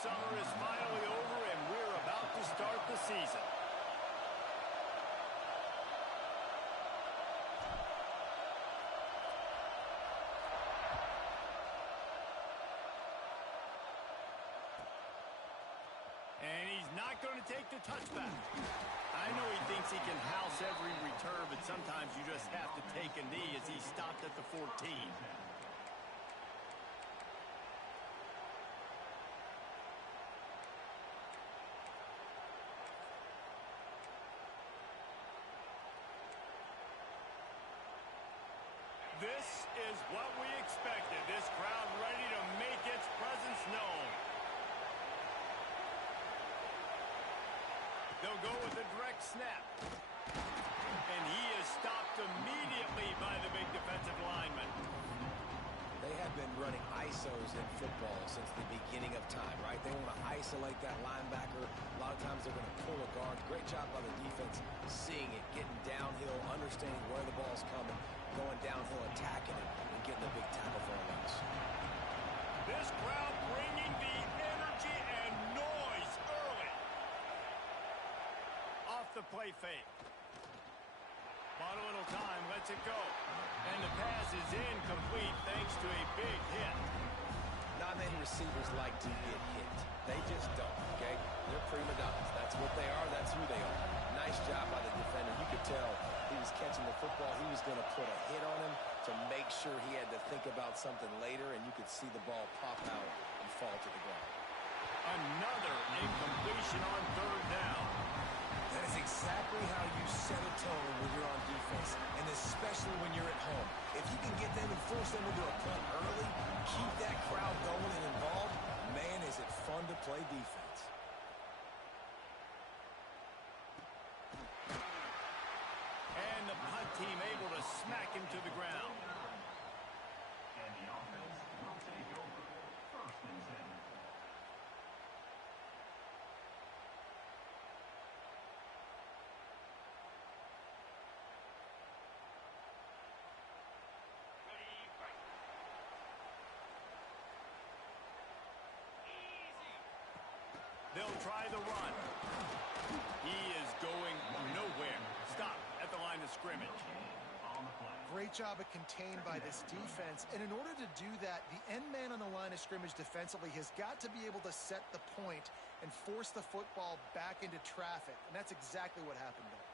summer is finally over, and we're about to start the season. And he's not going to take the touchback. I know he thinks he can house every return, but sometimes you just have to take a knee as he stopped at the 14. This is what we expected. This crowd ready to make its presence known. They'll go with a direct snap. And he is stopped immediately by the big defensive lineman. They have been running ISOs in football since the beginning of time, right? They want to isolate that linebacker. A lot of times they're going to pull a guard. Great job by the defense seeing it, getting downhill, understanding where the ball's coming, going downhill, attacking it, and getting a big tackle for a loss. This crowd bringing the energy and noise early. Off the play fake. Bought a little time, lets it go. And the pass is incomplete thanks to a big hit. Not many receivers like to get hit. They just don't, okay? They're prima donnas. That's what they are. That's who they are. Nice job by the defender. You could tell he was catching the football. He was going to put a hit on him to make sure he had to think about something later, and you could see the ball pop out and fall to the ground. Another incompletion on third down. That is exactly how you set a tone when you're on defense, and especially when you're at home. If you can get them and force them into a punt early, keep that crowd going and involved, man, is it fun to play defense. And the punt team able to smack him to the ground. And the offense will take over. First and 10. They'll try the run. He is going nowhere. Stop at the line of scrimmage. Great job at contained by this defense. And in order to do that, the end man on the line of scrimmage defensively has got to be able to set the point and force the football back into traffic. And that's exactly what happened there.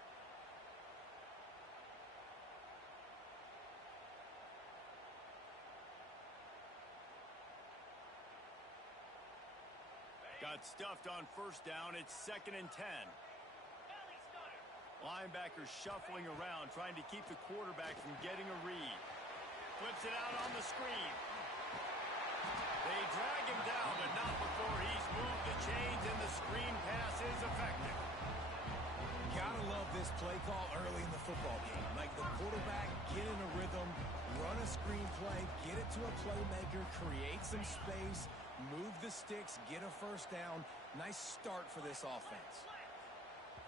Got stuffed on first down. It's 2nd and 10. Linebackers shuffling around, trying to keep the quarterback from getting a read. Flips it out on the screen. They drag him down, but not before he's moved the chains, and the screen pass is effective. Gotta love this play call early in the football game. Like the quarterback, get in a rhythm, run a screen play, get it to a playmaker, create some space, move the sticks, get a first down. Nice start for this offense.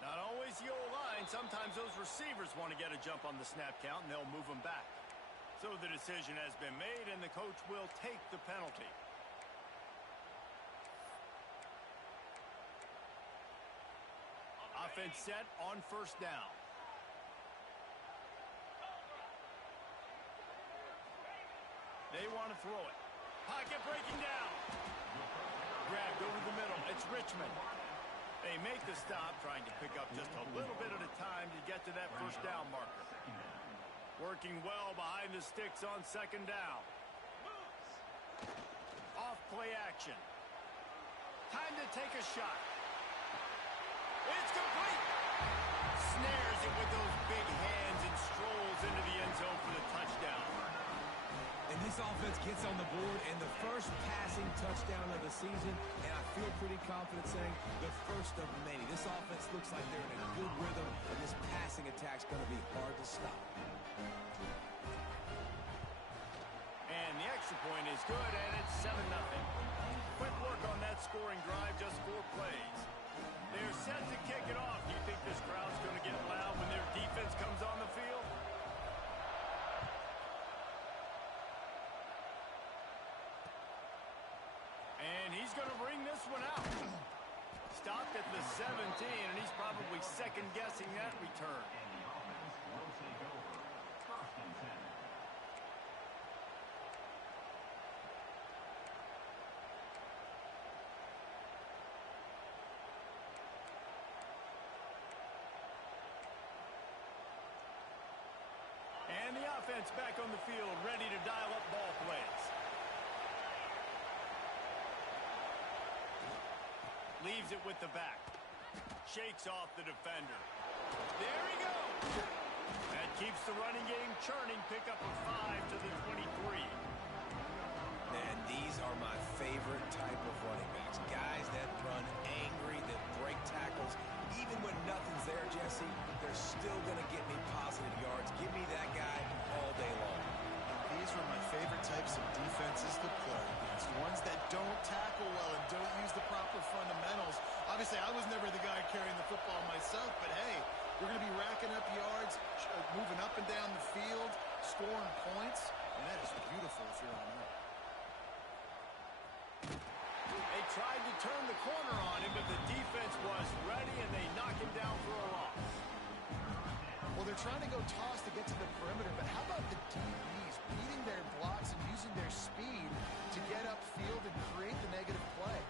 Not always the O-line. Sometimes those receivers want to get a jump on the snap count, and they'll move them back. So the decision has been made, and the coach will take the penalty. Offense set on first down. They want to throw it. Pocket breaking down. Grabbed over the middle. It's Richmond. They make the stop, trying to pick up just a little bit at a time to get to that first down marker. Working well behind the sticks on second down. Off play action. Time to take a shot. It's complete. Snares it with those big hands and strolls into the end zone for the touchdown. And this offense gets on the board and the first passing touchdown of the season, and I feel pretty confident saying the first of many. This offense looks like they're in a good rhythm, and this passing attack's going to be hard to stop. And the extra point is good, and it's 7-0. Quick work on that scoring drive, just 4 plays. They're set to kick it off. Do you think this crowd's going to get loud when their defense comes on the field? And he's going to bring this one out. Stopped at the 17, and he's probably second-guessing that return. And the offense will take over. 1st and 10. And the offense back on the field, ready to dial up ball plays. Leaves it with the back. Shakes off the defender. There he goes. That keeps the running game churning. Pick up a 5 to the 23. And these are my favorite type of running backs. Guys that run angry, that break tackles. Even when nothing's there, Jesse, they're still going to get me positive yards. Give me that guy all day long. These are my favorite types of defenses to play against. Ones that don't tackle well and don't use the proper fundamentals. Obviously, I was never the guy carrying the football myself, but hey, we're going to be racking up yards, moving up and down the field, scoring points, and that is beautiful if you're on that. They tried to turn the corner on him, but the defense was ready, and they knock him down for a loss. Well, they're trying to go toss to get to the perimeter, but how about the DBs beating their blocks and using their speed to get upfield and create the negative play?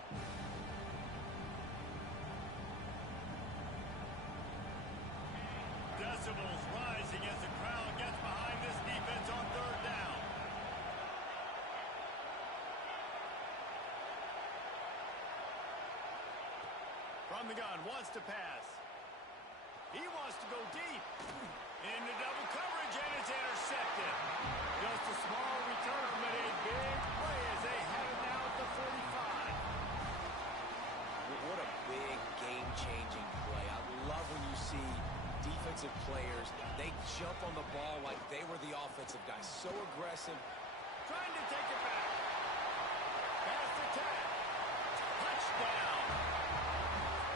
Decibels rising as the crowd gets behind this defense on 3rd down. From the gun, wants to pass. He wants to go deep. Into double coverage, and it's intercepted. Just a small return, but a big play as they have it now at the 45. What a big game-changing play. I love when you see defensive players, they jump on the ball like they were the offensive guy. So aggressive. Trying to take it back. Pass the tag. Touchdown.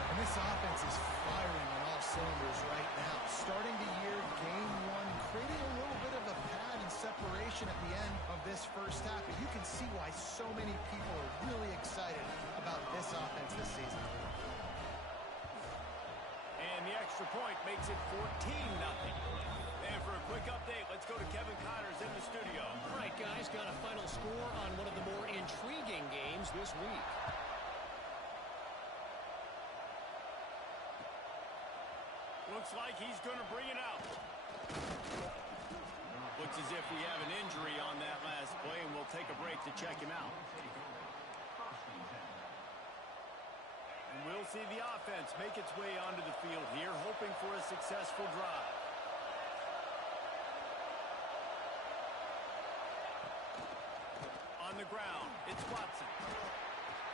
And this offense is firing on all cylinders right now. Starting the year, game one, creating a little bit of a pad and separation at the end of this first half. And you can see why so many people are really excited about this offense this season. And the extra point makes it 14-0. And for a quick update, let's go to Kevin Connors in the studio. All right, guys, got a final score on one of the more intriguing games this week. Looks like he's going to bring it out. Looks as if we have an injury on that last play, and we'll take a break to check him out. And we'll see the offense make its way onto the field here, hoping for a successful drive. On the ground, it's Watson.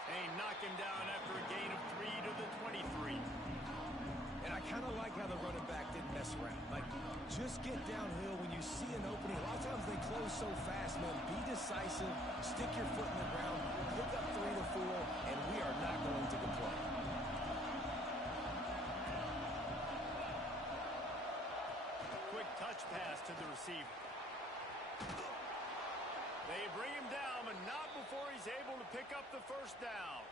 They knock him down after a gain of 3 to the 23. And I kind of like how the running back didn't mess around. Like, just get downhill when you see an opening. A lot of times they close so fast, man. Be decisive, stick your foot in the ground, pick up 3 to 4, and we are not going to complain. Quick touch pass to the receiver. They bring him down, but not before he's able to pick up the first down.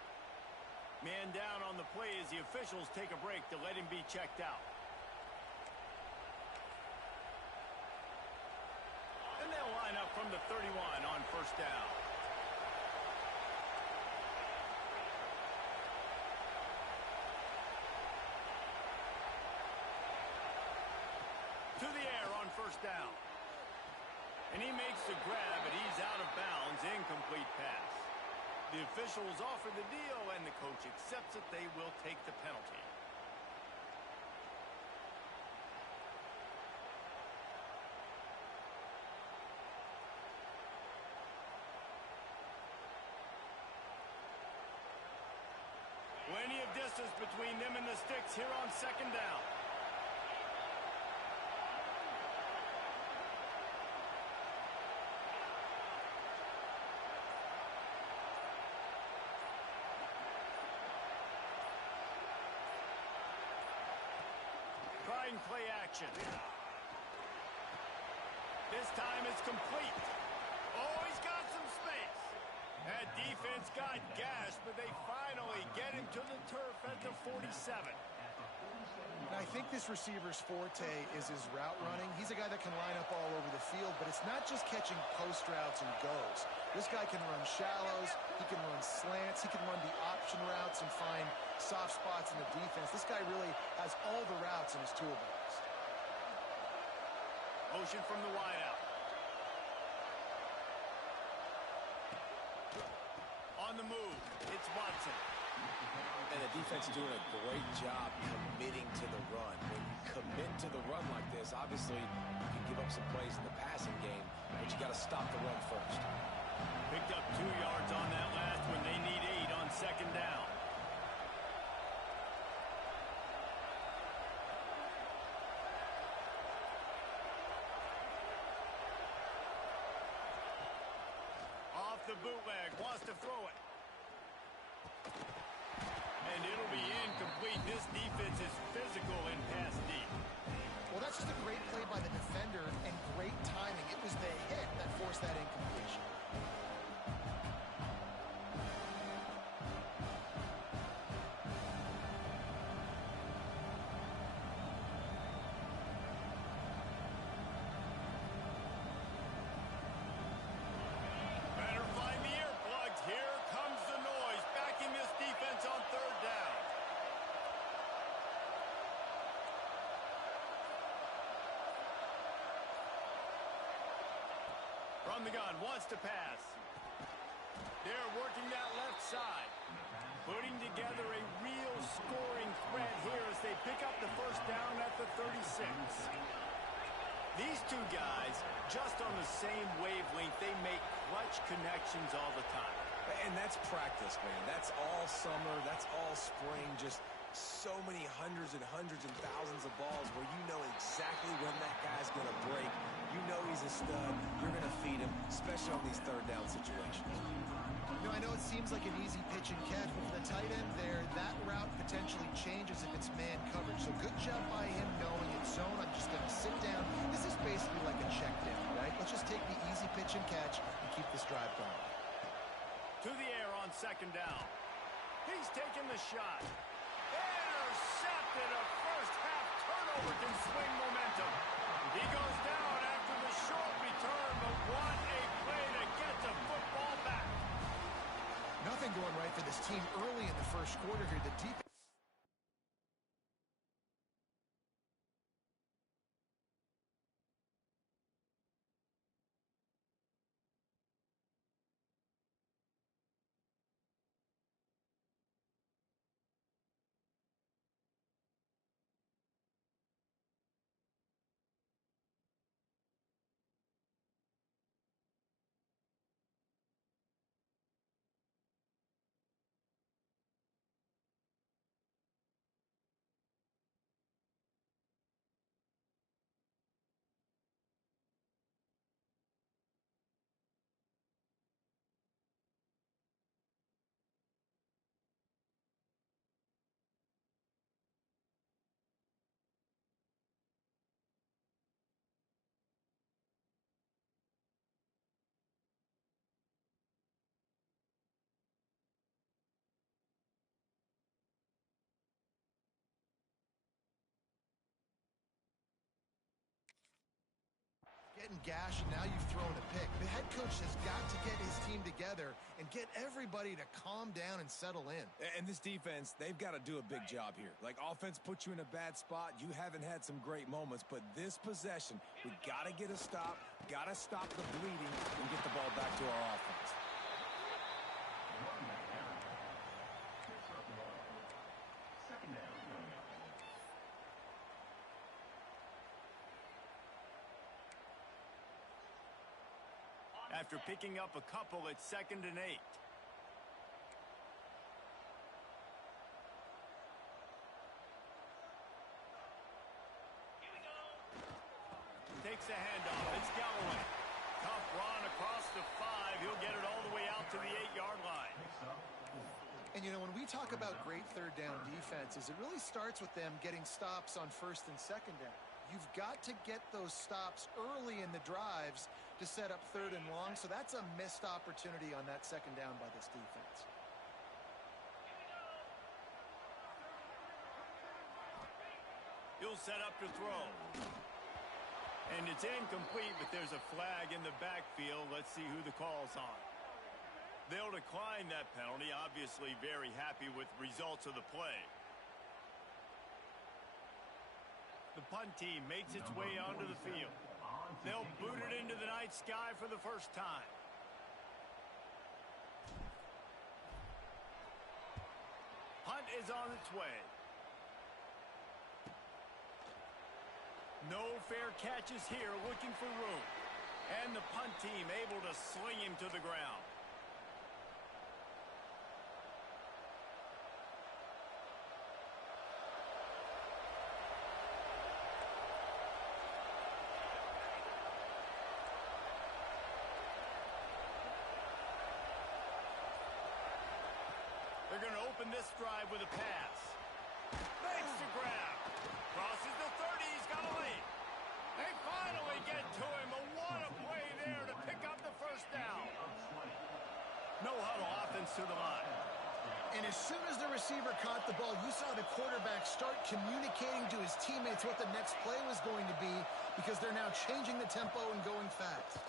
Man down on the play as the officials take a break to let him be checked out. And they'll line up from the 31 on first down. To the air on first down. And he makes the grab, but he's out of bounds. Incomplete pass. The officials offer the deal, and the coach accepts it. They will take the penalty. Plenty of distance between them and the sticks here on second down. Play action. This time it's complete. Oh, he's got some space. That defense defense got gashed, but they finally get him to the turf at the 47. And I think this receiver's forte is his route running. He's a guy that can line up all over the field, but it's not just catching post routes and goes. This guy can run shallows, he can run slants, he can run the option routes and find soft spots in the defense. This guy really has all the routes in his toolbox. Motion from the wideout. On the move, it's Watson. And the defense is doing a great job committing to the run. When you commit to the run like this, obviously you can give up some plays in the passing game, but you got to stop the run first. Picked up 2 yards on that last one. They need 8 on second down. Off the bootleg, wants to throw it. And it'll be incomplete. This defense is physical in pass deep. Well, that's just a great play by the defender and great timing. It was the hit that forced that incompletion. Better find the earplugs. Here comes the noise, backing this defense on third down. From the gun, wants to pass. They're working that left side. Putting together a real scoring threat here as they pick up the first down at the 36. These two guys, just on the same wavelength, they make clutch connections all the time. And that's practice, man. That's all summer. That's all spring. Just so many hundreds and thousands of balls where you know exactly when that guy's going to break. You know he's a stud. You're going to feed him, especially on these third down situations. You know, I know it seems like an easy pitch and catch, but for the tight end there, that route potentially changes if it's man coverage. So good job by him knowing it's zone. I'm just going to sit down. This is basically like a check down, right? Let's just take the easy pitch and catch and keep this drive going. To the air on second down. He's taking the shot. Intercepted. A first half turnover can swing momentum. He goes down after the short return, but what a play to get the football back. Nothing going right for this team early in the first quarter here. The defense. Getting gashed, and now you've thrown a pick. The head coach has got to get his team together and get everybody to calm down and settle in. And this defense, they've got to do a big job here. Like, offense puts you in a bad spot. You haven't had some great moments, but this possession, we got to get a stop, got to stop the bleeding, and get the ball back to our offense. Second down. After picking up a couple, it's 2nd and 8. Takes a handoff. It's Galloway. Tough run across the 5. He'll get it all the way out to the 8-yard line. And, you know, when we talk about great third down defenses, it really starts with them getting stops on first and second down. You've got to get those stops early in the drives to set up 3rd and long, so that's a missed opportunity on that 2nd down by this defense. He'll set up to throw. And it's incomplete, but there's a flag in the backfield. Let's see who the call's on. They'll decline that penalty. Obviously very happy with results of the play. The punt team makes its way onto the field. They'll boot it into the night sky for the first time. Punt is on its way. No fair catches here, looking for room. And the punt team able to sling him to the ground. They're going to open this drive with a pass. Makes the grab. Crosses the 30. He's got a lead. They finally get to him. But what a play there to pick up the first down. No huddle offense to the line. And as soon as the receiver caught the ball, you saw the quarterback start communicating to his teammates what the next play was going to be, because they're now changing the tempo and going fast.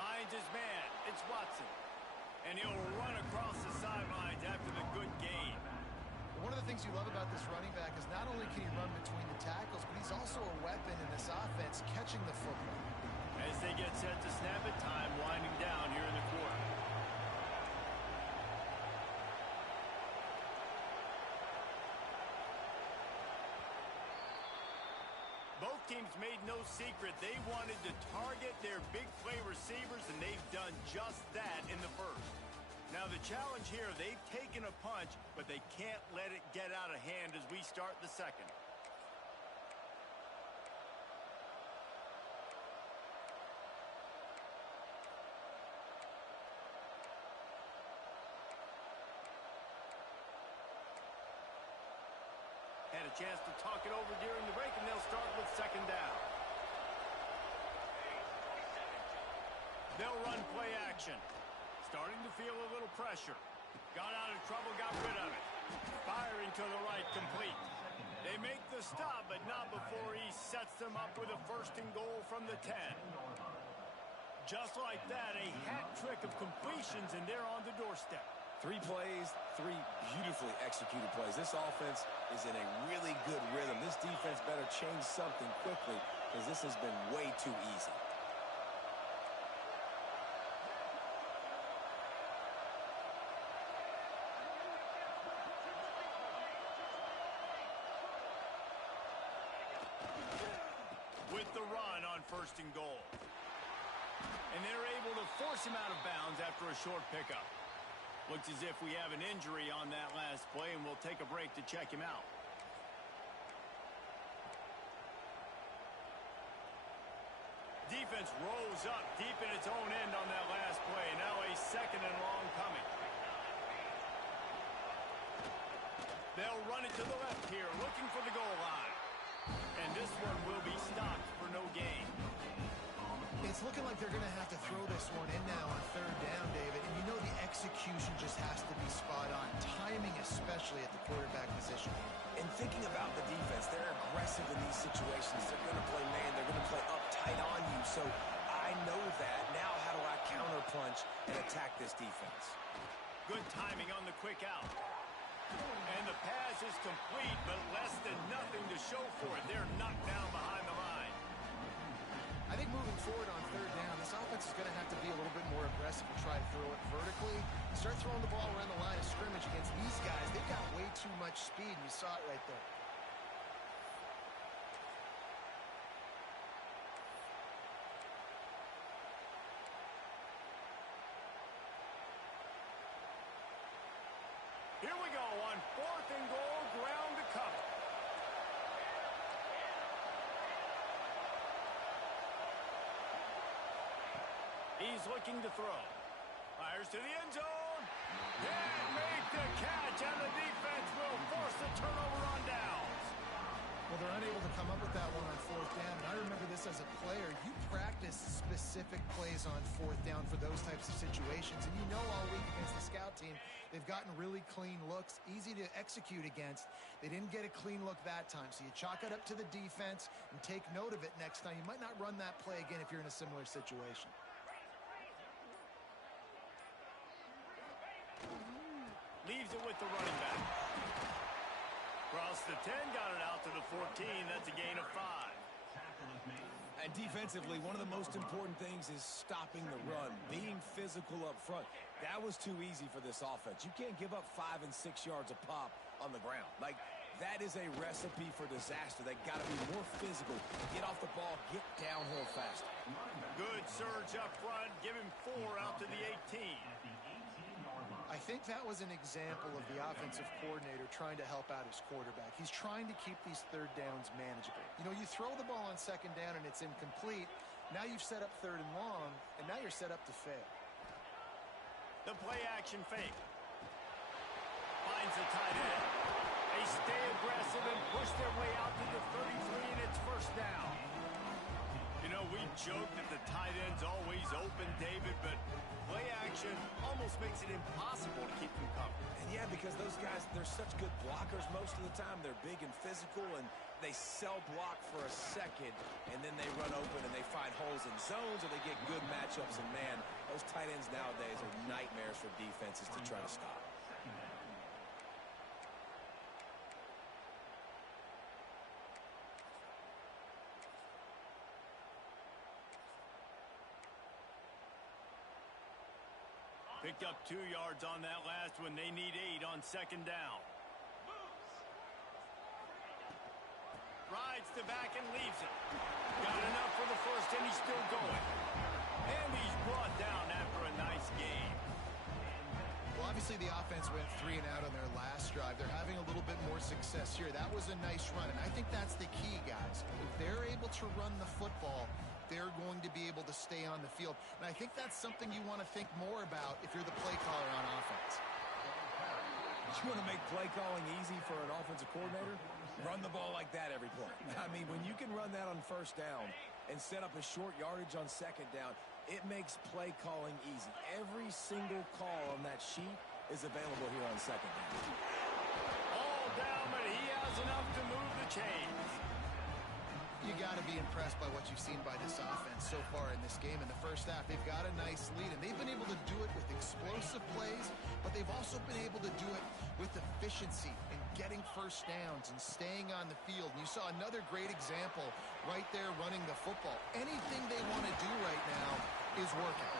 Finds his man. It's Watson. And he'll run across the sidelines after the good gain. One of the things you love about this running back is not only can he run between the tackles, but he's also a weapon in this offense, catching the football. As they get set to snap it, time winding down here in the quarter. Both teams made no secret they wanted to target their big play receivers, and they've done just that in the first. Now the challenge here, they've taken a punch, but they can't let it get out of hand as we start the second. Had a chance to talk it over during the break, and they'll start with 2nd down. They'll run play action. Starting to feel a little pressure. Got out of trouble, got rid of it. Firing to the right, complete. They make the stop, but not before he sets them up with a 1st and goal from the 10. Just like that, a hat trick of completions, and they're on the doorstep. 3 plays, 3 beautifully executed plays. This offense is in a really good rhythm. This defense better change something quickly, because this has been way too easy. With the run on 1st and goal. And they're able to force him out of bounds after a short pickup. Looks as if we have an injury on that last play, and we'll take a break to check him out. Defense rolls up deep in its own end on that last play. Now a 2nd and long coming. They'll run it to the left here, looking for the goal line. And this one will be stopped for no gain. It's looking like they're going to have to throw this one in now on 3rd down, David. And you know the execution just has to be spot on. Timing, especially at the quarterback position. And thinking about the defense, they're aggressive in these situations. They're going to play man. They're going to play up tight on you. So I know that. Now how do I counterpunch and attack this defense? Good timing on the quick out. And the pass is complete, but less than nothing to show for it. They're knocked down behind the line. I think moving forward on 3rd down, this offense is going to have to be a little bit more aggressive and try to throw it vertically. Start throwing the ball around the line of scrimmage against these guys. They've got way too much speed, and you saw it right there. Here we go on 4th and goal, ground to cover. He's looking to throw. Fires to the end zone. Can't make the catch, and the defense will force the turnover on downs. Well, they're unable to come up with that one on fourth down. And I remember this as a player. You practice specific plays on fourth down for those types of situations. And you know all week against the scout team, they've gotten really clean looks, easy to execute against. They didn't get a clean look that time. So you chalk it up to the defense and take note of it next time. You might not run that play again if you're in a similar situation. Leaves it with the running back. Across the 10, got it out to the 14. That's a gain of 5. And defensively, one of the most important things is stopping the run, being physical up front. That was too easy for this offense. You can't give up 5 and 6 yards a pop on the ground. Like, that is a recipe for disaster. They got to be more physical. Get off the ball, get downhill faster. Good surge up front. Give him 4 out to the 18. I think that was an example of the offensive coordinator trying to help out his quarterback. He's trying to keep these third downs manageable. You know, you throw the ball on second down and it's incomplete. Now you've set up third and long, and now you're set up to fail. The play action fake. Finds the tight end. They stay aggressive and push their way out to the 33, and it's first down. You know, we joke that the tight end's always open, David, but play action almost makes it impossible to keep them covered. And yeah, because those guys, they're such good blockers most of the time. They're big and physical, and they sell block for a second, and then they run open and they find holes in zones, or they get good matchups. And man, those tight ends nowadays are nightmares for defenses to try to stop. Picked up 2 yards on that last one. They need 8 on second down. Rides the back and leaves it. Got enough for the first, and he's still going. And he's brought down after a nice game. Well, obviously the offense went 3 and out on their last drive. They're having a little bit more success here. That was a nice run, and I think that's the key, guys. If they're able to run the football, they're going to be able to stay on the field. And I think that's something you want to think more about if you're the play caller on offense. You want to make play calling easy for an offensive coordinator? Run the ball like that every play. I mean, when you can run that on first down and set up a short yardage on second down, it makes play calling easy. Every single call on that sheet is available here on second down. All down, but he has enough to move the chains. You got to be impressed by what you've seen by this offense so far in this game. In the first half, they've got a nice lead, and they've been able to do it with explosive plays, but they've also been able to do it with efficiency and getting first downs and staying on the field. And you saw another great example right there running the football. Anything they want to do right now is working.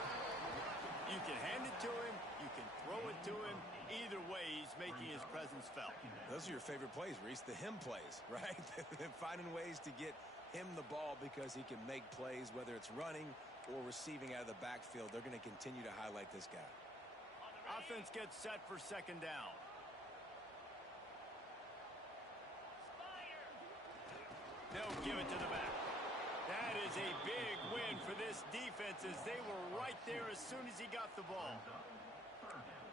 You can hand it to him. You can throw it to him. Either way, he's making his presence felt. Those are your favorite plays, Reese, the him plays, right? Finding ways to get him the ball because he can make plays, whether it's running or receiving out of the backfield. They're going to continue to highlight this guy. Offense gets set for second down. They'll give it to the back. That is a big win for this defense as they were right there as soon as he got the ball.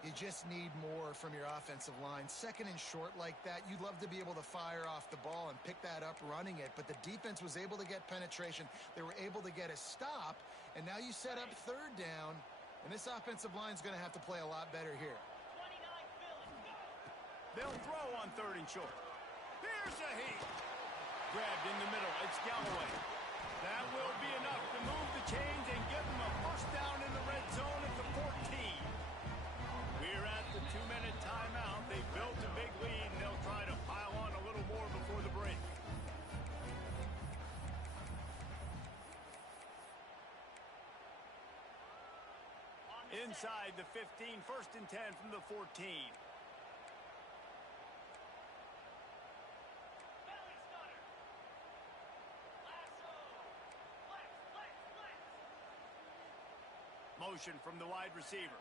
You just need more from your offensive line. Second and short like that, you'd love to be able to fire off the ball and pick that up running it, but the defense was able to get penetration. They were able to get a stop, and now you set up third down, and this offensive line is going to have to play a lot better here. They'll throw on third and short. Here's a heat. Grabbed in the middle. It's Galloway. That will be enough to move the chains and give them a first down in the red zone at the 14. We're at the 2-minute timeout. They built a big lead, and they'll try to pile on a little more before the break. Inside the 15, first and 10 from the 14. Motion from the wide receiver.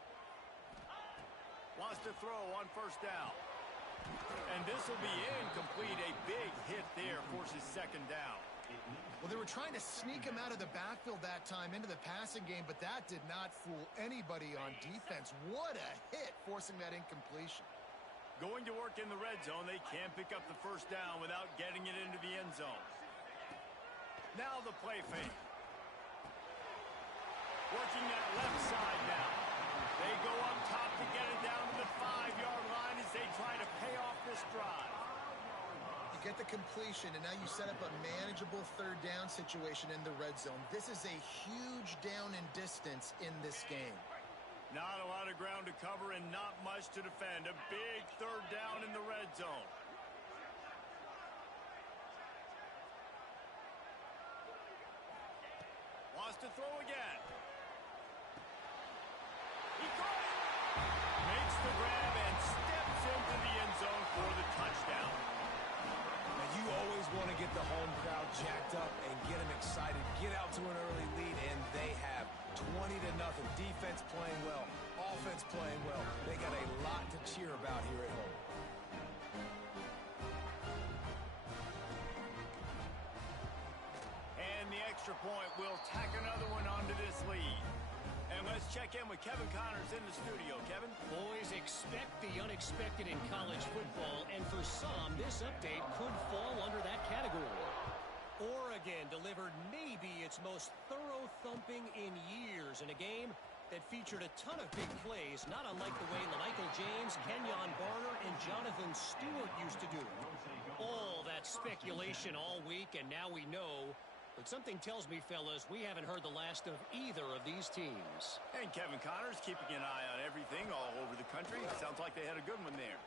Wants to throw on first down. And this will be incomplete. A big hit there forces second down. Well, they were trying to sneak him out of the backfield that time into the passing game, but that did not fool anybody on defense. What a hit, forcing that incompletion. Going to work in the red zone, they can't pick up the first down without getting it into the end zone. Now the play fake. Working that left side now. They go up top to get it down to the 5-yard line as they try to pay off this drive. You get the completion, and now you set up a manageable third down situation in the red zone. This is a huge down in distance in this game. Not a lot of ground to cover and not much to defend. A big third down in the red zone. Wants to throw again. He caught it. Makes the grab and steps into the end zone for the touchdown. Now you always want to get the home crowd jacked up and get them excited. Get out to an early lead, and they have 20-0. Defense playing well. Offense playing well. They got a lot to cheer about here at home. And the extra point will tack another one onto this lead. And let's check in with Kevin Connors in the studio. Kevin? Boys, expect the unexpected in college football, and for some, this update could fall under that category. Oregon delivered maybe its most thorough thumping in years in a game that featured a ton of big plays, not unlike the way LaMichael James, Kenyon Barner, and Jonathan Stewart used to do. All that speculation all week, and now we know. But something tells me, fellas, we haven't heard the last of either of these teams. And Kevin Connors keeping an eye on everything all over the country. Sounds like they had a good one there.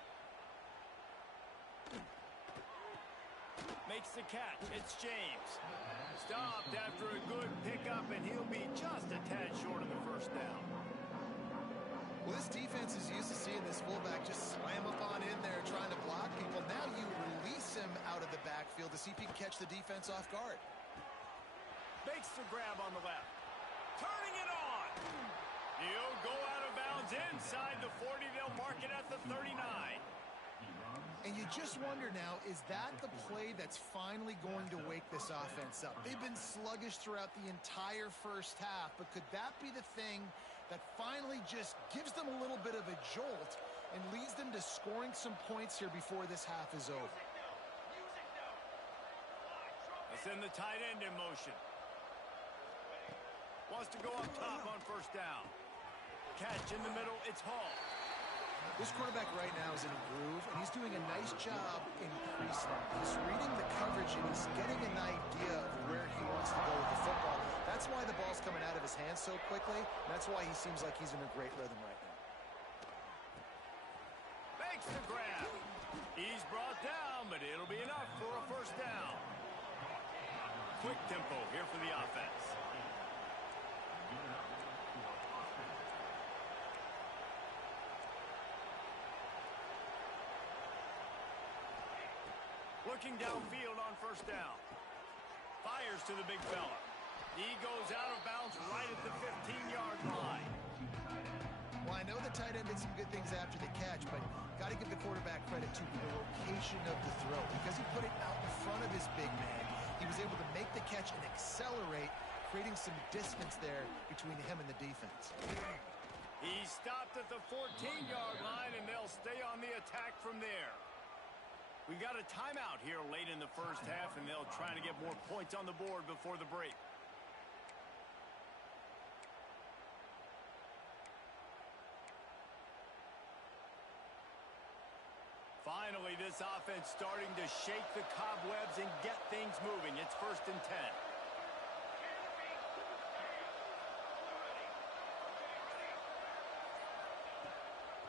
Makes the catch. It's James. Stopped after a good pickup, and he'll be just a tad short of the first down. Well, this defense is used to seeing this fullback just slam up on in there trying to block people. Now you release him out of the backfield to see if he can catch the defense off guard. Makes the grab on the left. Turning it on. He'll go out of bounds inside the 40. They'll mark it at the 39. And you just wonder now, is that the play that's finally going to wake this offense up? They've been sluggish throughout the entire first half, but could that be the thing that finally just gives them a little bit of a jolt and leads them to scoring some points here before this half is over? Let's send the tight end in motion. Wants to go up top on first down. Catch in the middle, it's Hall. This quarterback right now is in a groove, and he's doing a nice job increasing. He's reading the coverage, and he's getting an idea of where he wants to go with the football. That's why the ball's coming out of his hands so quickly, and that's why he seems like he's in a great rhythm right now. Makes the grab. He's brought down, but it'll be enough for a first down. Quick tempo here for the offense. Looking downfield on first down. Fires to the big fella. He goes out of bounds right at the 15-yard line. Well, I know the tight end did some good things after the catch, but got to give the quarterback credit to the location of the throw. Because he put it out in front of his big man, he was able to make the catch and accelerate, creating some distance there between him and the defense. He stopped at the 14-yard line, and they'll stay on the attack from there. We've got a timeout here late in the first half, and they'll try to get more points on the board before the break. Finally, this offense starting to shake the cobwebs and get things moving. It's 1st and 10.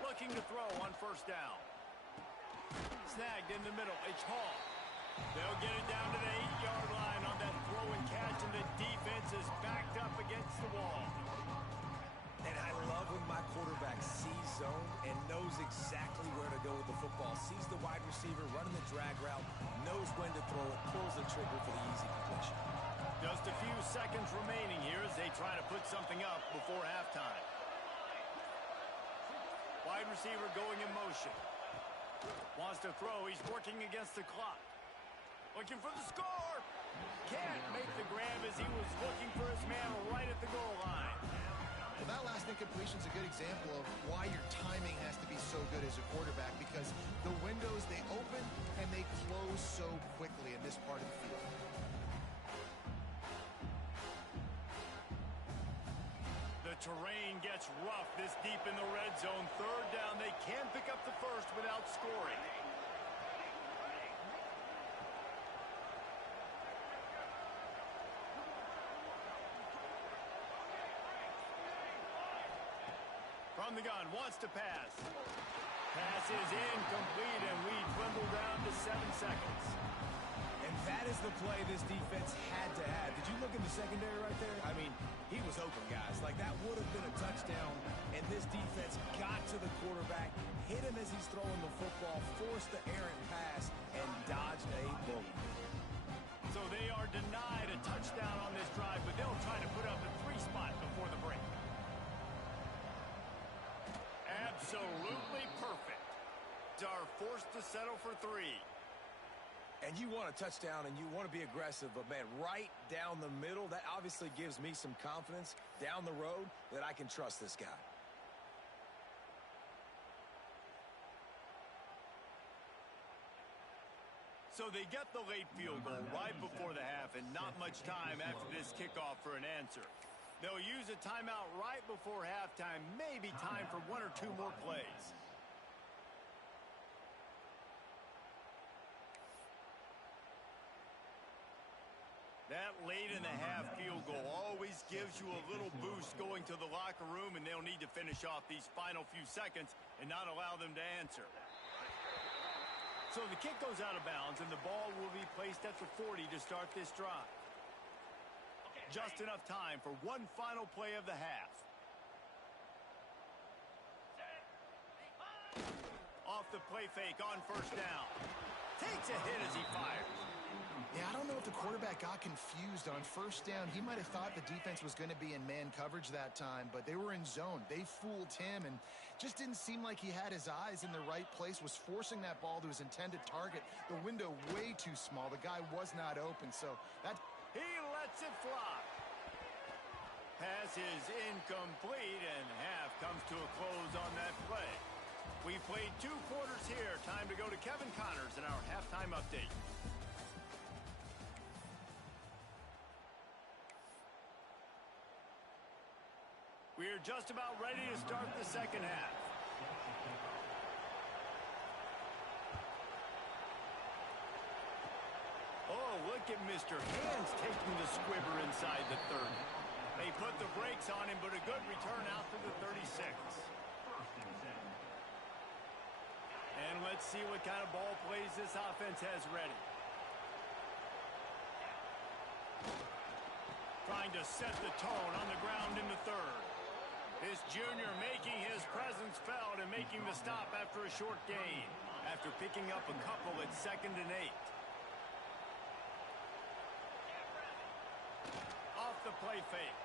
Looking to throw on first down. Snagged in the middle. It's Hall. They'll get it down to the 8-yard line on that throw and catch, and the defense is backed up against the wall. And I love when my quarterback sees zone and knows exactly where to go with the football. Sees the wide receiver running the drag route, knows when to throw it, pulls the trigger for the easy completion. Just a few seconds remaining here as they try to put something up before halftime. Wide receiver going in motion. Wants to throw. He's working against the clock. Looking for the score. Can't make the grab as he was looking for his man right at the goal line. Well, that last incompletion is a good example of why your timing has to be so good as a quarterback, because the windows, they open and they close so quickly in this part of the field. The terrain gets rough this deep in the red zone. Third down, they can pick up the first without scoring. From the gun, wants to pass. Pass is incomplete, and we dwindle down to 7 seconds. And that is the play this defense had to have. Did you look in the secondary right there? I mean, he was open, guys. Like, that would have been a touchdown, and this defense got to the quarterback, hit him as he's throwing the football, forced the errant pass, and dodged a bullet. So they are denied a touchdown on this drive, but they'll try to put up a 3 spot before the break. Absolutely perfect. Are forced to settle for 3. And you want a touchdown and you want to be aggressive, but man, right down the middle, that obviously gives me some confidence down the road that I can trust this guy. So they get the late field goal right before the half, and not much time after this kickoff for an answer. They'll use a timeout right before halftime, maybe time for 1 or 2 more plays. That late in the half field goal always gives you a little boost going to the locker room, and they'll need to finish off these final few seconds and not allow them to answer. So the kick goes out of bounds, and the ball will be placed at the 40 to start this drive. Just enough time for one final play of the half. Off the play fake on first down. Takes a hit as he fires. Yeah, I don't know if the quarterback got confused on first down. He might have thought the defense was going to be in man coverage that time, but they were in zone. They fooled him and just didn't seem like he had his eyes in the right place, was forcing that ball to his intended target. The window way too small. The guy was not open, so that... He lets it fly. Pass is incomplete, and half comes to a close on that play. We played 2 quarters here. Time to go to Kevin Connors in our halftime update. We are just about ready to start the second half. Oh, look at Mr. Hands taking the squibber inside the 30. They put the brakes on him, but a good return out to the 36. And let's see what kind of ball plays this offense has ready. Trying to set the tone on the ground in the 3rd. This junior making his presence felt and making the stop after a short gain, after picking up a couple at 2nd and 8. Off the play fake.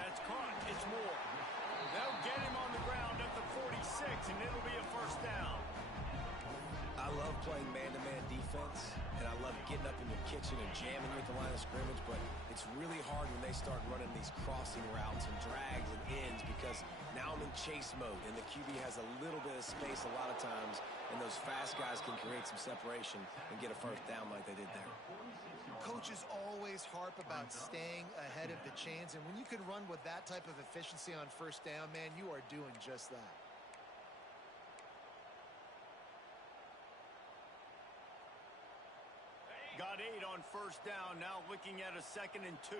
That's caught. It's Moore. They'll get him on the ground at the 46, and it'll be a first down. I love playing man-to-man defense, and I love getting up in the kitchen and jamming with the line of scrimmage, but it's really hard when they start running these crossing routes and drags and ends, because now I'm in chase mode, and the QB has a little bit of space a lot of times, and those fast guys can create some separation and get a first down like they did there. Coaches always harp about staying ahead of the chains, and when you can run with that type of efficiency on first down, man, you are doing just that. Got 8 on first down, now looking at a 2nd and 2.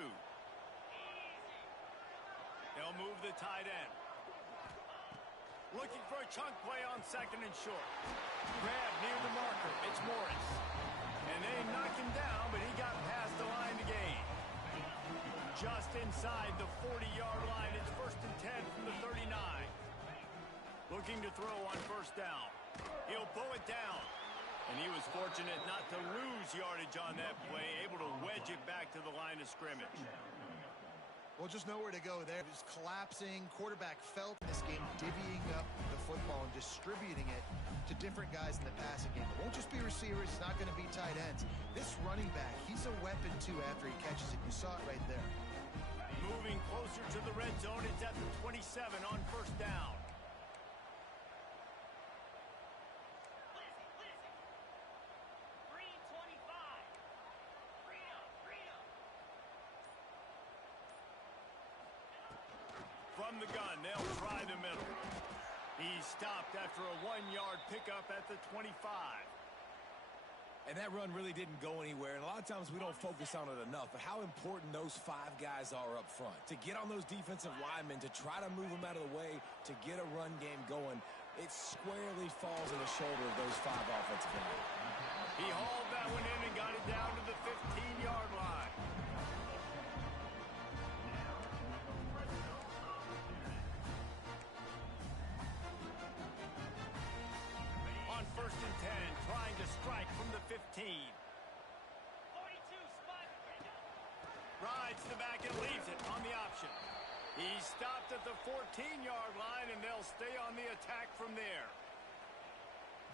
They'll move the tight end. Looking for a chunk play on 2nd and short. Grab near the marker. It's Morris. And they knock him down, but he got past the line to gain. Just inside the 40-yard line. It's 1st and 10 from the 39. Looking to throw on first down. He'll pull it down. And he was fortunate not to lose yardage on that play, able to wedge it back to the line of scrimmage. Well, just nowhere to go there. Just collapsing. Quarterback felt in this game, divvying up the football and distributing it to different guys in the passing game. It won't just be receivers. It's not going to be tight ends. This running back, he's a weapon, too, after he catches it. You saw it right there. Moving closer to the red on first down. From the gun, they'll try the middle. He stopped after a 1-yard pickup at the 25. And that run really didn't go anywhere. And a lot of times we don't focus on it enough. But how important those 5 guys are up front. To get on those defensive linemen, to try to move them out of the way, to get a run game going, it squarely falls on the shoulder of those 5 offensive linemen. He hauled that one in and got it down to the 15-yard line. On first and 10, trying to strike from the 15. 42 spot. Rides the back and leaves it on the option. He stopped at the 14-yard line, and they'll stay on the attack from there.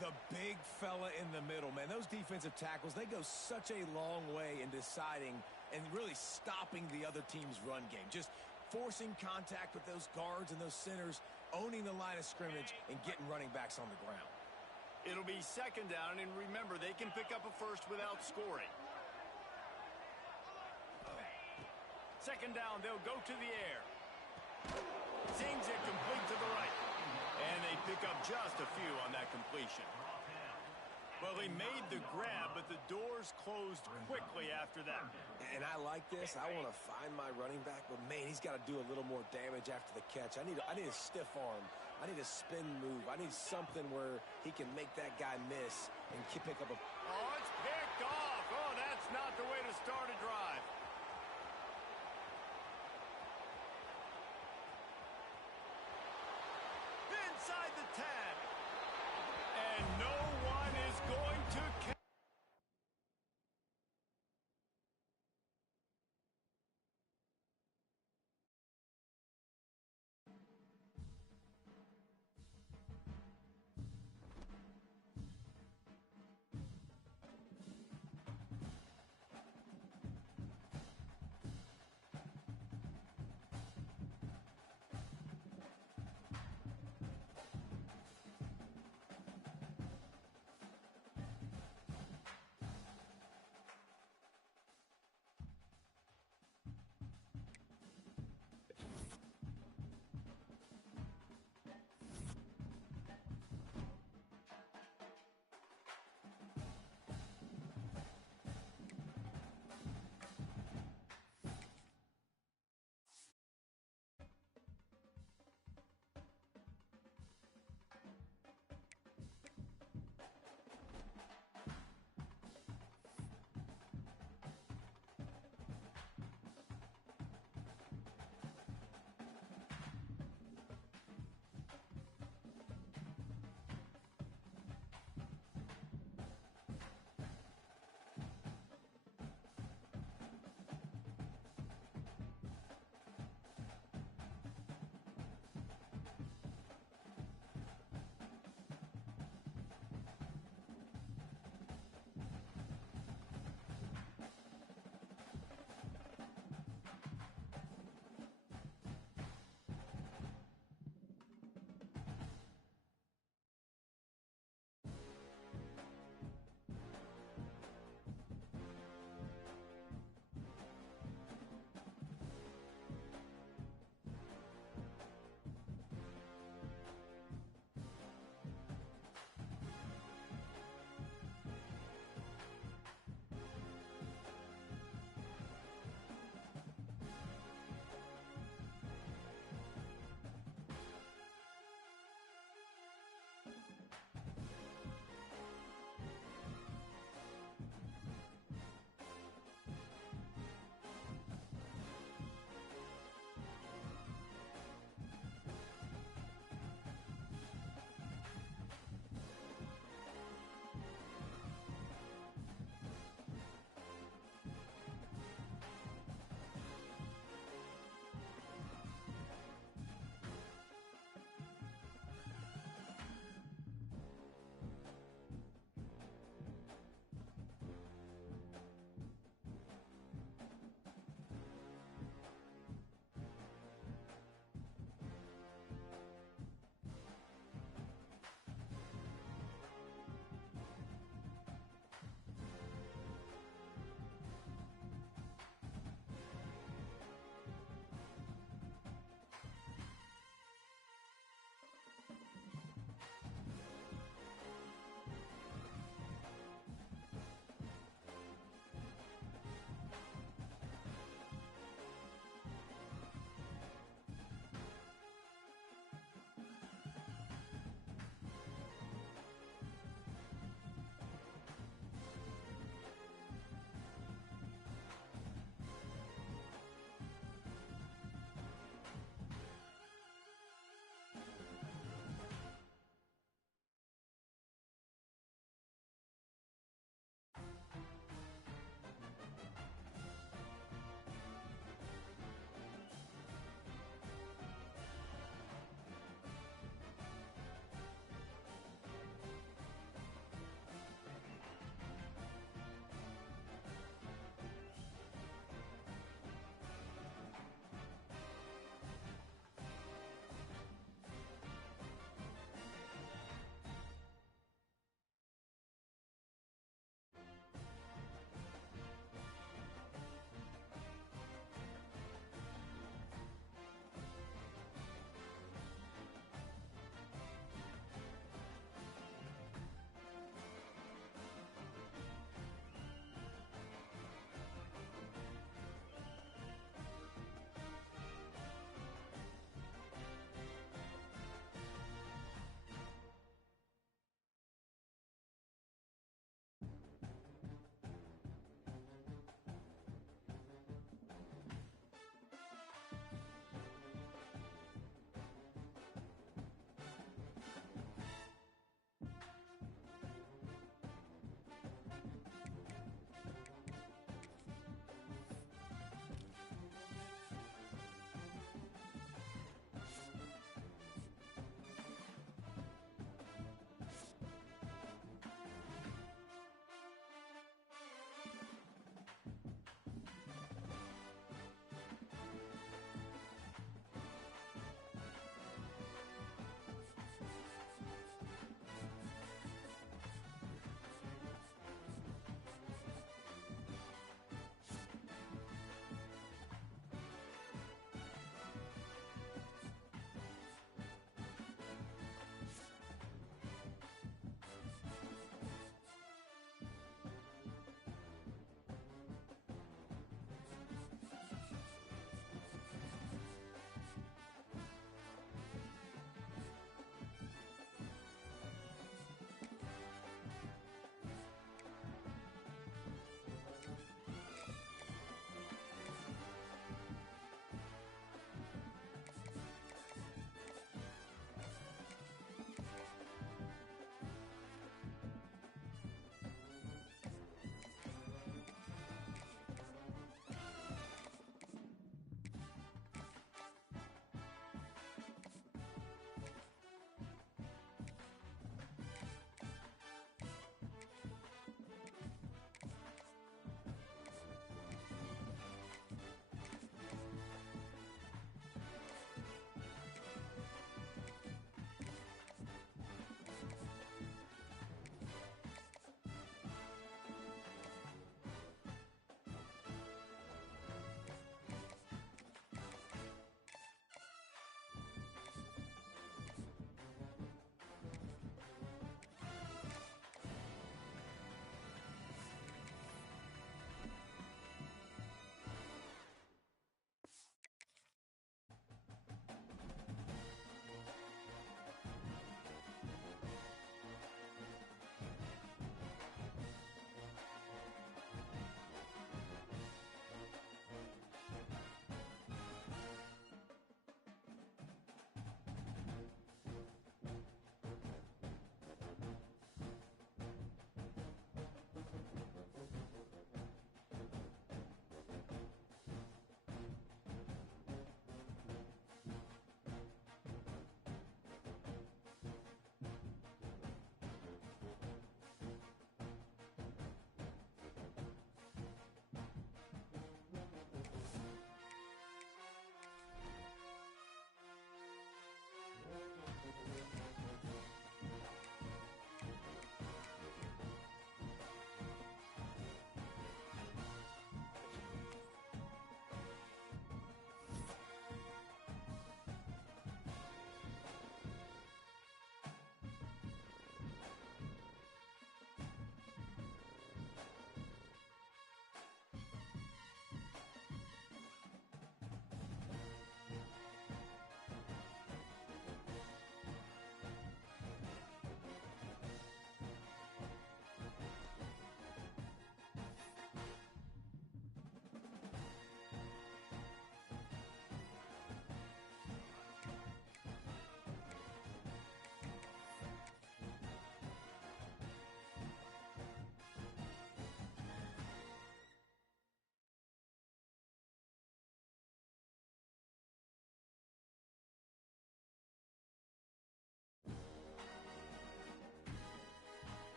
The big fella in the middle, man. Those defensive tackles, they go such a long way in deciding and really stopping the other team's run game. Just forcing contact with those guards and those centers, owning the line of scrimmage, and getting running backs on the ground. It'll be second down, and remember, they can pick up a first without scoring. Second down, they'll go to the air. Zings it complete to the right. And they pick up just a few on that completion. Well, he made the grab, but the doors closed quickly after that. And I like this. I want to find my running back, but, man, he's got to do a little more damage after the catch. I need a stiff arm. I need a spin move. I need something where he can make that guy miss and pick up a... Oh, it's picked off. Oh, that's not the way to start a drive.